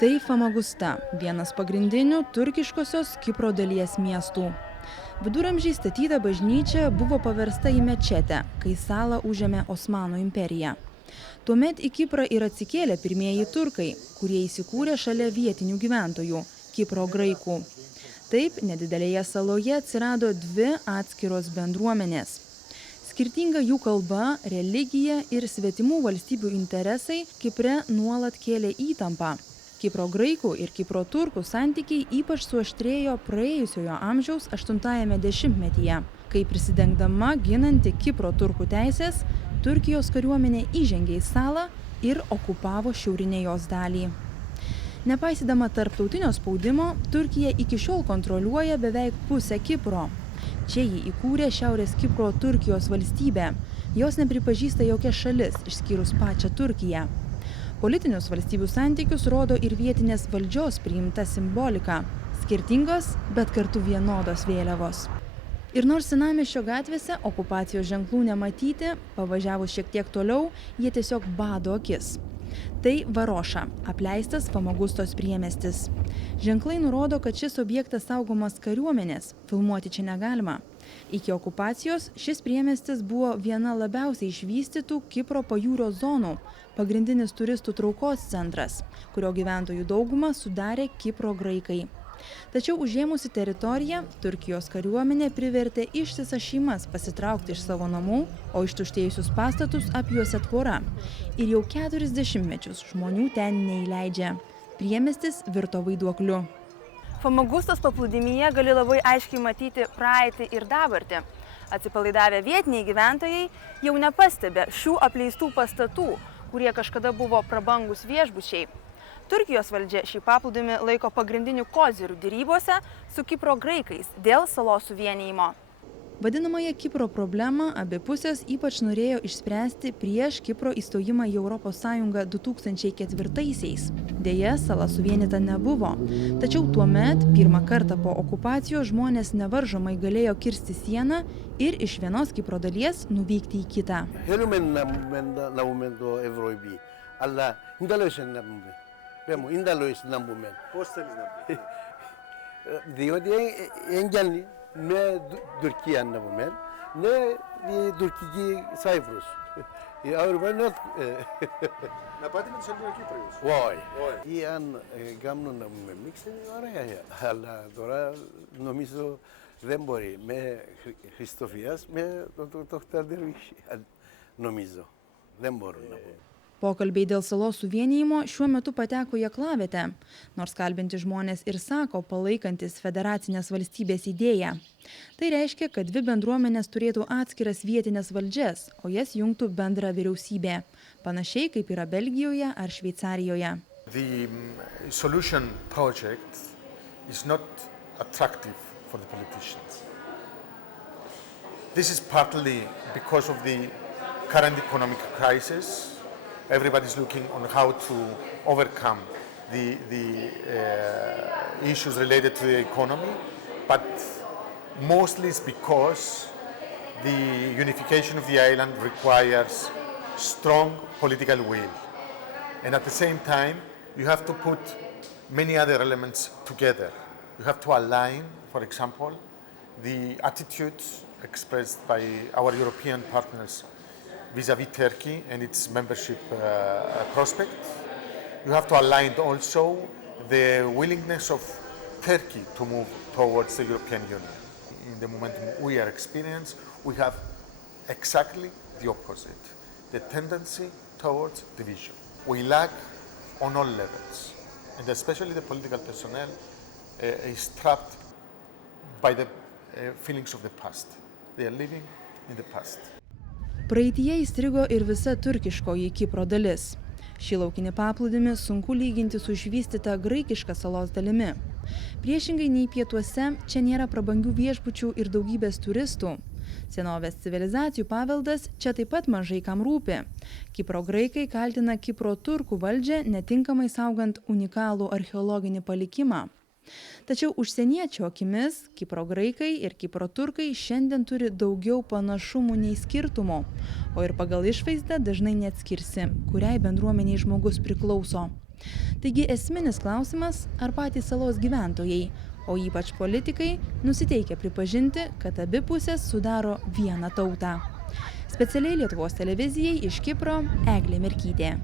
Tai Famagusta, vienas pagrindinių turkiškosios Kipro dalies miestų. Viduramžiais statyta bažnyčia buvo paversta į mečetę, kai salą užėmė Osmanų imperija. Tuomet į Kiprą ir atsikėlė pirmieji turkai, kurie įsikūrė šalia vietinių gyventojų – Kipro graikų. Taip, nedidelėje saloje atsirado dvi atskiros bendruomenės. Skirtinga jų kalba, religija ir svetimų valstybių interesai Kipre nuolat kėlė įtampą. Kipro graikų ir Kipro turkų santykiai ypač suaštrėjo praėjusiojo amžiaus 8-ajame dešimtmetyje, kai prisidengdama ginanti Kipro turkų teisės, Turkijos kariuomenė įžengė į salą ir okupavo šiaurinę jos dalį. Nepaisydama tarptautinio spaudimo, Turkija iki šiol kontroliuoja beveik pusę Kipro. Čia jį įkūrė Šiaurės Kipro Turkijos valstybė. Jos nepripažįsta jokia šalis, išskyrus pačią Turkiją. Politinius valstybių santykius rodo ir vietinės valdžios priimta simbolika – skirtingos, bet kartu vienodos vėliavos. Ir nors senamiesčio gatvėse okupacijos ženklų nematyti, pavažiavus šiek tiek toliau, jie tiesiog bado akis. Tai Varoša, apleistas Famagustos priemiestis. Ženklai nurodo, kad šis objektas saugomas kariuomenės, filmuoti čia negalima. Iki okupacijos šis priemiestis buvo viena labiausiai išvystytų Kipro pajūrio zonų, pagrindinis turistų traukos centras, kurio gyventojų daugumą sudarė Kipro graikai. Tačiau užėmusi teritoriją, Turkijos kariuomenė privertė ištisas šeimas pasitraukti iš savo namų, o ištuštėjusius pastatus apjuosė tvora. Ir jau 40 mečius žmonių ten neįleidžia. Priemiestis virto vaiduokliu. Famagustos paplūdimyje gali labai aiškiai matyti praeitį ir dabartį. Atsipalaidavę vietiniai gyventojai jau nepastebė šių apleistų pastatų, kurie kažkada buvo prabangus viešbučiai. Turkijos valdžia šį paplūdimį laiko pagrindiniu koziriu derybose su Kipro graikais dėl salos suvienijimo. Vadinamąją Kipro problemą abi pusės ypač norėjo išspręsti prieš Kipro įstojimą į Europos Sąjungą 2004-aisiais. Deja, sala suvienyta nebuvo. Tačiau tuomet, pirmą kartą po okupacijos, žmonės nevaržomai galėjo kirsti sieną ir iš vienos Kipro dalies nuvykti į kitą. Ne Türkiye anlamı ne Türkiye Cyprus. Avrupa not. Να πάτε με τους Ελληνοκύπριους. Όχι. Ή αν κάνουν να με μίξουν, ωραία. Αλλά τώρα νομίζω δεν μπορεί. Με Χριστοφιάς, με το Δόκτωρ Derviš, νομίζω. Δεν μπορούν να πω. Pokalbiai dėl salos suvienijimo šiuo metu pateko į aklavietę, nors kalbinti žmonės ir sako palaikantis federacinės valstybės idėją. Tai reiškia, kad dvi bendruomenės turėtų atskiras vietinės valdžias, o jas jungtų bendra vyriausybė, panašiai kaip yra Belgijoje ar Šveicarijoje. The solution project is not attractive for the politicians. This is partly because of the current economic crisis. Everybody's looking on how to overcome the issues related to the economy, but mostly it's because the unification of the island requires strong political will. And at the same time, you have to put many other elements together. You have to align, for example, the attitudes expressed by our European partners vis-à-vis Turkey and its membership prospect. You have to align also the willingness of Turkey to move towards the European Union. In the momentum we are experiencing, we have exactly the opposite, the tendency towards division. We lack on all levels, and especially the political personnel is trapped by the feelings of the past. They are living in the past. Praeityje įstrigo ir visa turkiškoji Kipro dalis. Šį laukinį paplūdimį sunku lyginti su išvystyta graikiška salos dalimi. Priešingai nei pietuose, čia nėra prabangių viešbučių ir daugybės turistų. Senovės civilizacijų paveldas čia taip pat mažai kam rūpi. Kipro graikai kaltina Kipro turkų valdžią netinkamai saugant unikalų archeologinį palikimą. Tačiau užsieniečio akimis Kipro graikai ir Kipro turkai šiandien turi daugiau panašumų nei skirtumų, o ir pagal išvaizdą dažnai neatskirsi, kuriai bendruomeniai žmogus priklauso. Taigi esminis klausimas, ar patys salos gyventojai, o ypač politikai, nusiteikia pripažinti, kad abi pusės sudaro vieną tautą. Specialiai Lietuvos televizijai iš Kipro Eglė Merkytė.